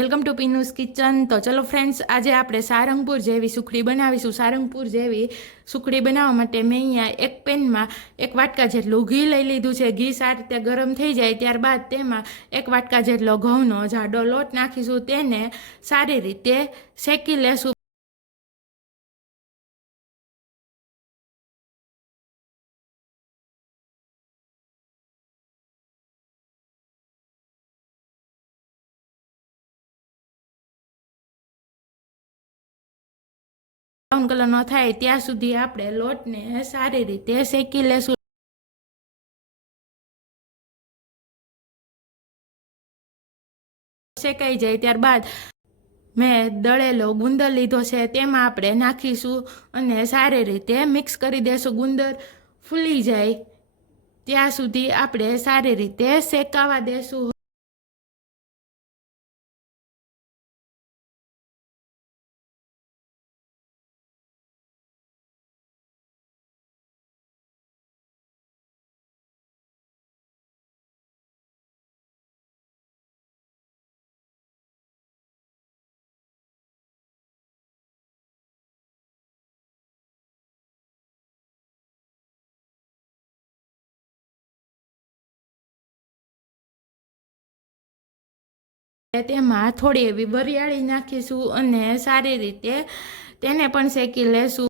Welcome to પીનુસ kitchen. તો ચલો friends આજે આપણે સારંગપુર જેવી સુખડી બનાવીશું. સારંગપુર જેવી સુખડી બનાવવા માટે મેં અહીંયા એક પેનમાં એક વાટકા જેટલું ઘી લઈ લીધું છે. ઘી સારી રીતે ગરમ થઈ જાય ત્યારબાદ તેમાં એક વાટકા જેટલો ઘઉંનો જાડો લોટ નાખીશું. તેને સારી રીતે શેકી લેશું. બ્રાઉન કલરનો થાય, ત્યાં સુધી આપણે લોટને સારી રીતે શેકી લેશું. શેકાઈ જાય ત્યારબાદ મેં દળેલો ગુંદર લીધો છે, તેમાં આપણે નાખીશું અને સારી રીતે મિક્સ કરી દેશું. ગુંદર ફૂલી જાય ત્યાં સુધી આપણે સારી રીતે શેકાવા દેશું. તેમાં થોડી એવી બરિયાળી નાખીશું અને સારી રીતે તેને પણ શેકી લેશું.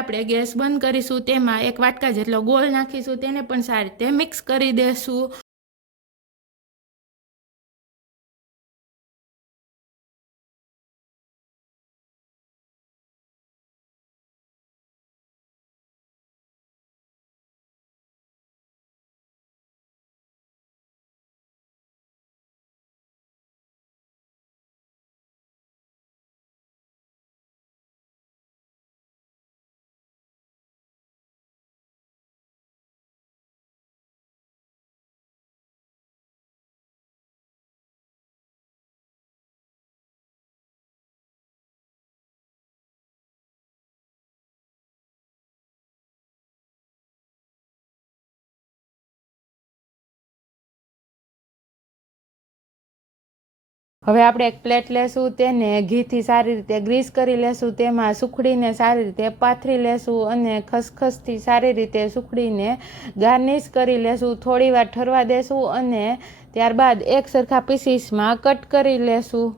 આપણે ગેસ બંધ કરીશું, તેમાં એક વાટકા જેટલો ગોળ નાખીશું, તેને પણ સારી રીતે મિક્સ કરી દેશું. હવે આપણે એક પ્લેટ લેશું, તેને ઘીથી સારી રીતે ગ્રીસ કરી લેશું, તેમાં સુખડીને સારી રીતે પાથરી લેશું અને ખસખસથી સારી રીતે સુખડીને ગાર્નિશ કરી લેશું. થોડીવાર ઠરવા દેશું અને ત્યારબાદ એક સરખા પીસીસમાં કટ કરી લેશું.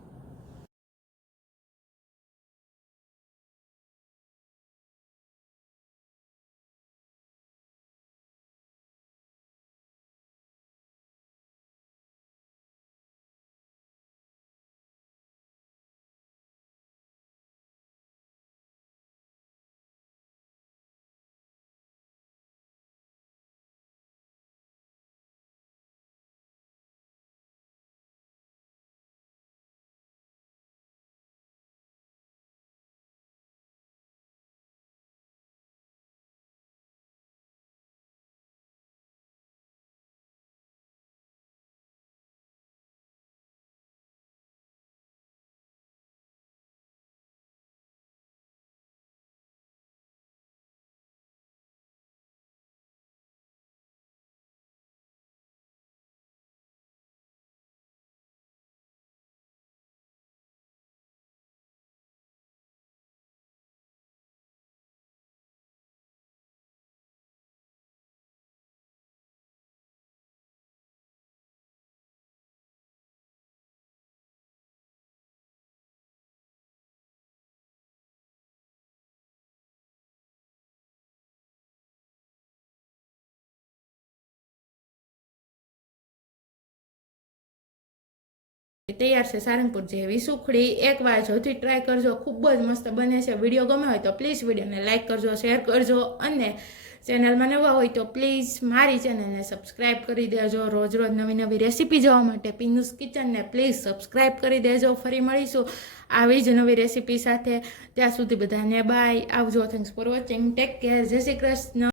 તૈયાર છે સારંગપુર જેવી સુખડી એકવાર જોથી ટ્રાય કરજો, ખૂબ જ મસ્ત બને છે. વીડિયો ગમે હોય તો પ્લીઝ વિડીયોને લાઇક કરજો શેર કરજો અને ચેનલમાં નવા હોય તો પ્લીઝ મારી ચેનલને સબસ્ક્રાઈબ કરી દેજો. રોજ રોજ નવી નવી રેસીપી જોવા માટે પિન્નુસ કિચનને પ્લીઝ સબસ્ક્રાઈબ કરી દેજો. ફરી મળીશું આવી જ નવી રેસીપી સાથે. ત્યાં સુધી બધાને બાય આવજો. Thanks for watching take care જય શ્રી કૃષ્ણ.